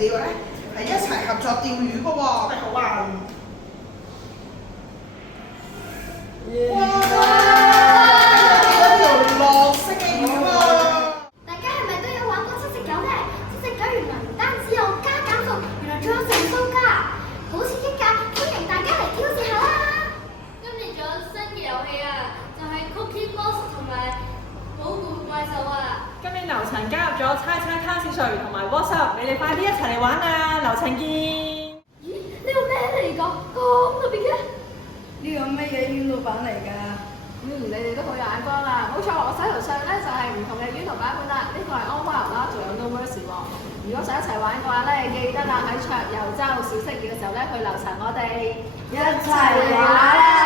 哋咧係一齊合作釣魚嘅喎，真係好玩。哇！有條綠色嘅魚喎。大家係咪都有玩過七隻狗呢？七隻狗原來唔單止有加減數，原來仲有乘數㗎，好似一架，歡迎大家嚟挑戰下啦！今年仲有新嘅遊戲啊，就係 Cookie Boss 同埋保護怪獸啊！今年樓層加入咗猜猜卡士隨同埋 WhatsApp，你哋快啲一齊嚟玩啊！樓層見。咦？呢個咩嚟㗎？咁特別嘅？呢個乜嘢丸老闆嚟㗎？你哋都好有眼光啦！冇錯，我手頭上咧就係唔同嘅丸圖版本啦。呢個係 On Wild 啦，仲有 No Mercy 喎。如果想一齊玩嘅話咧，記得啦喺桌遊周小息月嘅時候咧去樓層我哋一齊玩啊！